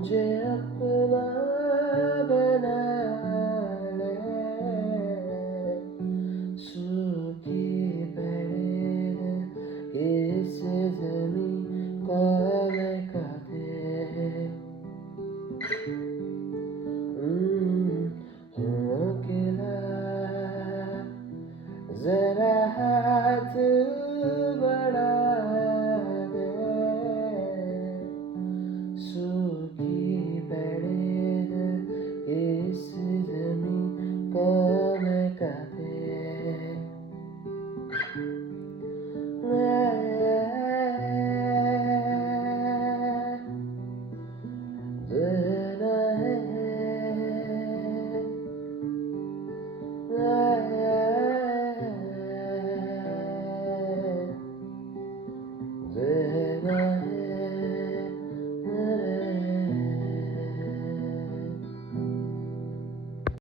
मुझे अपना बना ले, सूखी पड़े इस ज़मीं को महका दे। हूँ अकेला, ज़रा हाथ बढ़ा दे, सूखी पड़े इस ज़मीं को महका दे। ज़रा है